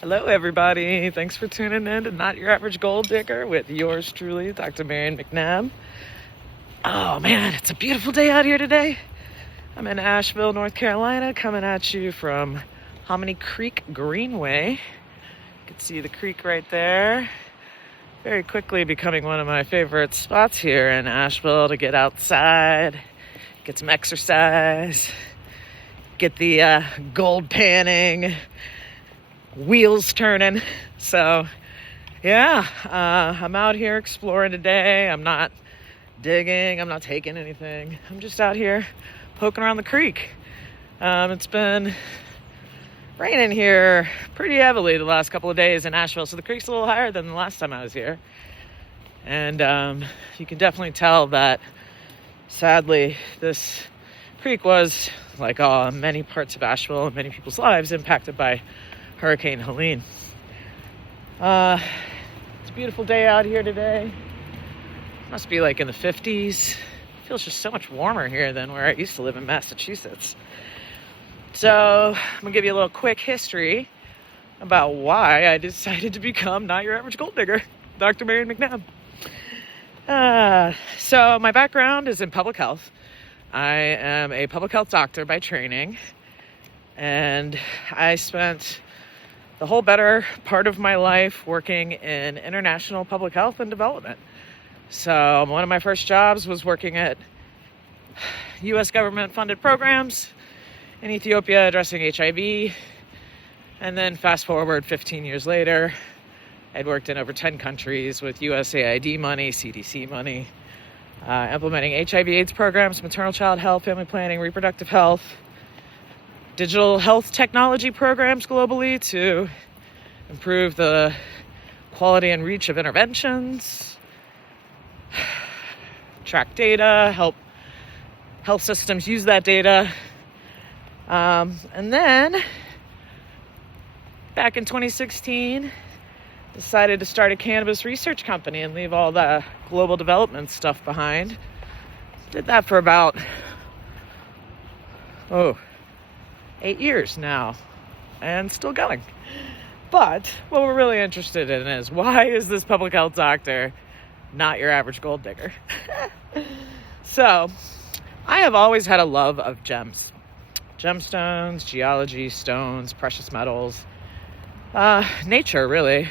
Hello, everybody. Thanks for tuning in to Not Your Average Gold Digger with yours truly, Dr. Marion McNabb. Oh, man, it's a beautiful day out here today. I'm in Asheville, North Carolina, coming at you from Hominy Creek Greenway. You can see the creek right there. Very quickly becoming one of my favorite spots here in Asheville to get outside, get some exercise, get the gold panning, wheels turning. So yeah, I'm out here exploring today. I'm not digging, I'm not taking anything. I'm just out here poking around the creek. It's been raining here pretty heavily the last couple of days in Asheville, so the creek's a little higher than the last time I was here. And you can definitely tell that, sadly, this creek was, like many parts of Asheville and many people's lives, impacted by Hurricane Helene. It's a beautiful day out here today. Must be like in the 50s. Feels just so much warmer here than where I used to live in Massachusetts. So I'm gonna give you a little quick history about why I decided to become Not Your Average Gold Digger, Dr. Marion McNabb. So my background is in public health. I am a public health doctor by training, and I spent the whole better part of my life working in international public health and development. So one of my first jobs was working at U.S. government-funded programs in Ethiopia addressing HIV. And then fast forward 15 years later, I'd worked in over 10 countries with USAID money, CDC money, implementing HIV/AIDS programs, maternal child health, family planning, reproductive health, digital health technology programs globally to improve the quality and reach of interventions, track data, help health systems use that data. And then back in 2016, decided to start a cannabis research company and leave all the global development stuff behind. Did that for about 8 years now, and still going. But what we're really interested in is, why is this public health doctor not your average gold digger? So I have always had a love of gemstones, geology, stones, precious metals, nature, really.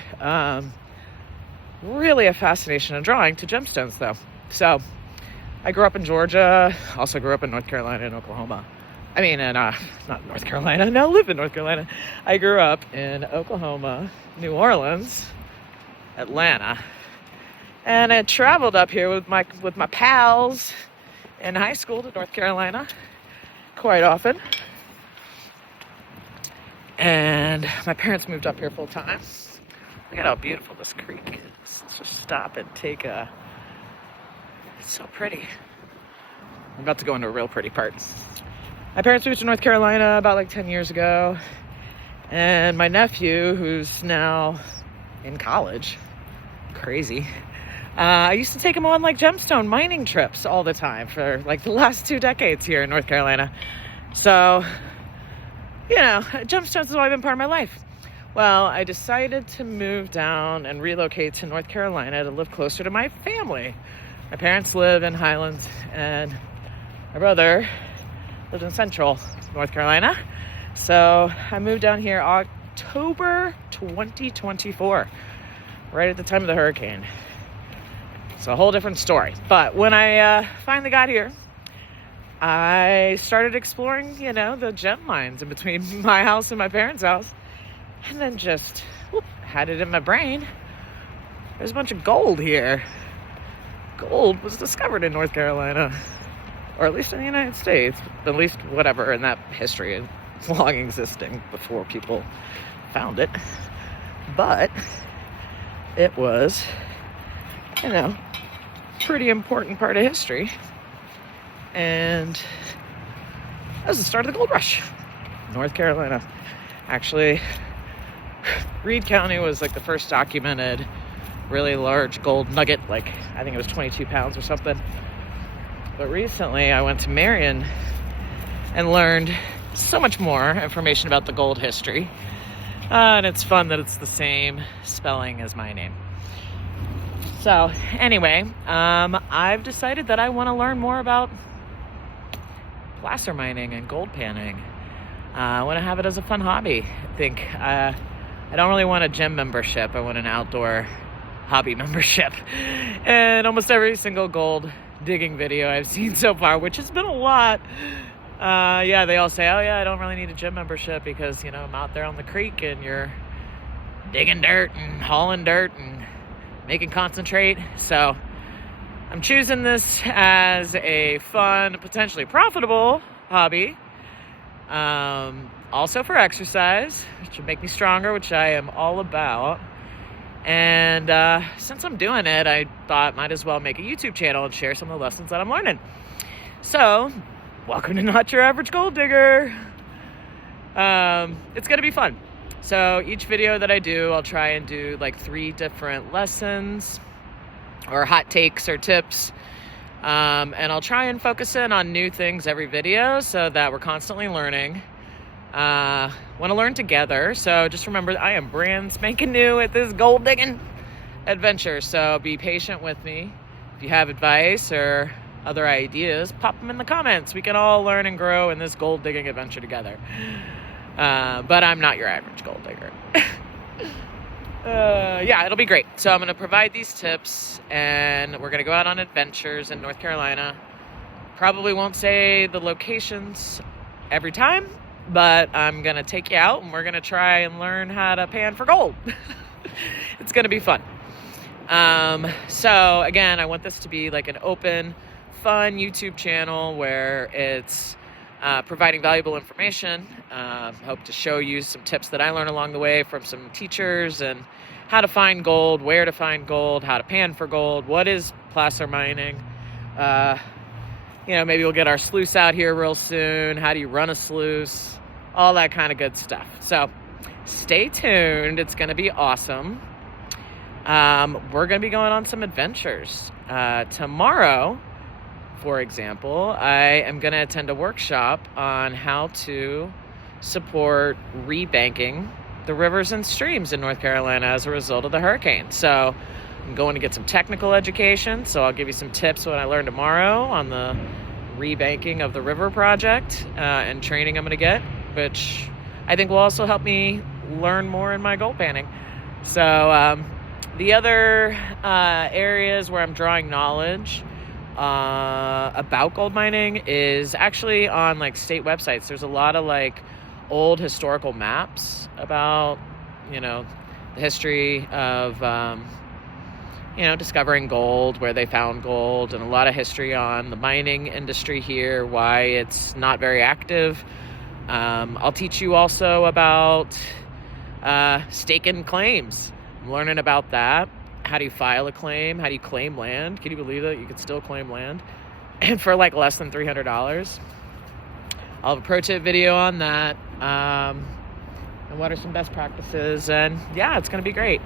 Really a fascination and drawing to gemstones, though. So I grew up in Georgia, also grew up in North Carolina and Oklahoma. Not North Carolina, now live in North Carolina. I grew up in Oklahoma, New Orleans, Atlanta. And I traveled up here with my pals in high school to North Carolina quite often. And my parents moved up here full time. Look at how beautiful this creek is. Let's just stop and take a... It's so pretty. I'm about to go into a real pretty part. My parents moved to North Carolina about 10 years ago. And my nephew, who's now in college, crazy, I used to take him on gemstone mining trips all the time for the last 2 decades here in North Carolina. So, gemstones has always been part of my life. Well, I decided to move down and relocate to North Carolina to live closer to my family. My parents live in Highlands, and my brother lived in Central North Carolina. So I moved down here October 2024, right at the time of the hurricane. It's a whole different story. But when I finally got here, I started exploring, the gem mines in between my house and my parents' house. And then just had it in my brain. There's a bunch of gold here. Gold was discovered in North Carolina, or at least in the United States, at least whatever in that history. It's long existing before people found it. But it was, pretty important part of history. And that was the start of the gold rush. North Carolina. Actually, Reed County was the first documented really large gold nugget. I think it was 22 pounds or something. But recently I went to Marion and learned so much more information about the gold history. And it's fun that it's the same spelling as my name. So anyway, I've decided that I want to learn more about placer mining and gold panning. I want to have it as a fun hobby. I think I don't really want a gym membership. I want an outdoor hobby membership. And almost every single gold digging video I've seen so far, which has been a lot, yeah, they all say, oh yeah, I don't really need a gym membership because, you know, I'm out there on the creek and you're digging dirt and hauling dirt and making concentrate. So I'm choosing this as a fun, potentially profitable hobby. Also for exercise, which would make me stronger, which I am all about. And since I'm doing it, I thought might as well make a YouTube channel and share some of the lessons that I'm learning. So, welcome to Not Your Average Gold Digger. It's gonna be fun. So each video that I do, I'll try and do like 3 different lessons or hot takes or tips. And I'll try and focus in on new things every video so that we're constantly learning. Want to learn together. So just remember, I am brand spanking new at this gold digging adventure. So be patient with me. If you have advice or other ideas, pop them in the comments. We can all learn and grow in this gold digging adventure together. But I'm not your average gold digger. Yeah, it'll be great. So I'm going to provide these tips and we're going to go out on adventures in North Carolina. Probably won't say the locations every time, but I'm going to take you out and we're going to try and learn how to pan for gold. It's going to be fun. So again, I want this to be like an open, fun YouTube channel where it's providing valuable information. Hope to show you some tips that I learned along the way from some teachers and how to find gold, where to find gold, how to pan for gold, what is placer mining. You know, maybe we'll get our sluice out here real soon. How do you run a sluice? All that kind of good stuff. So stay tuned. It's going to be awesome. We're going to be going on some adventures. Tomorrow, for example, I am going to attend a workshop on how to support rebanking the rivers and streams in North Carolina as a result of the hurricane. So I'm going to get some technical education. So I'll give you some tips what I learned tomorrow on the rebanking of the river project and training I'm going to get, which I think will also help me learn more in my gold panning. So the other areas where I'm drawing knowledge about gold mining is actually on like state websites. There's a lot of like old historical maps about, you know, the history of, you know, discovering gold, where they found gold, and a lot of history on the mining industry here, why it's not very active. I'll teach you also about staking claims. I'm learning about that. How do you file a claim? How do you claim land? Can you believe that you can still claim land? And for like less than $300. I'll have a pro tip video on that. And what are some best practices? And yeah, it's going to be great.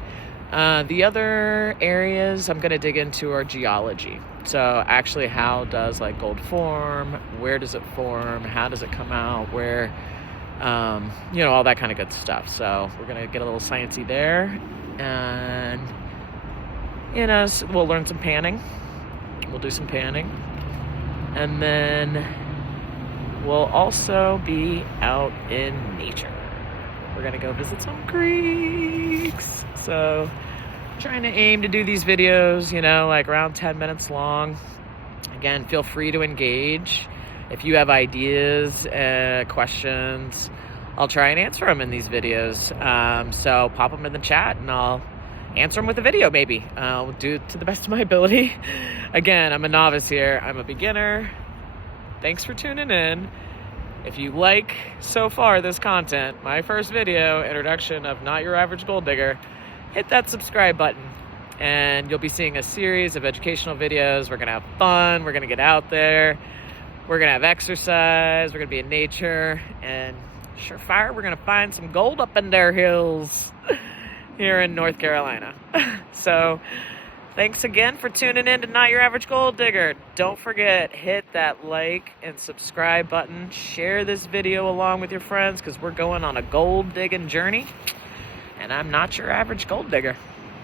The other areas I'm going to dig into are geology. So actually, how does like gold form? Where does it form? How does it come out? Where, you know, all that kind of good stuff. So we're going to get a little sciencey there. And, you know, so we'll learn some panning. We'll do some panning. And then we'll also be out in nature. We're going to go visit some creeks. So trying to aim to do these videos, you know, like around 10 minutes long. Again, feel free to engage. If you have ideas, questions, I'll try and answer them in these videos. So pop them in the chat and I'll answer them with a video maybe. I'll do it to the best of my ability. Again, I'm a novice here. I'm a beginner. Thanks for tuning in. If you like so far this content, my first video, introduction of Not Your Average Gold Digger, hit that subscribe button and you'll be seeing a series of educational videos. We're gonna have fun, we're gonna get out there, we're gonna have exercise, we're gonna be in nature, and surefire, we're gonna find some gold up in their hills here in North Carolina. So thanks again for tuning in to Not Your Average Gold Digger. Don't forget, hit that like and subscribe button. Share this video along with your friends because we're going on a gold digging journey. and I'm not your average gold digger.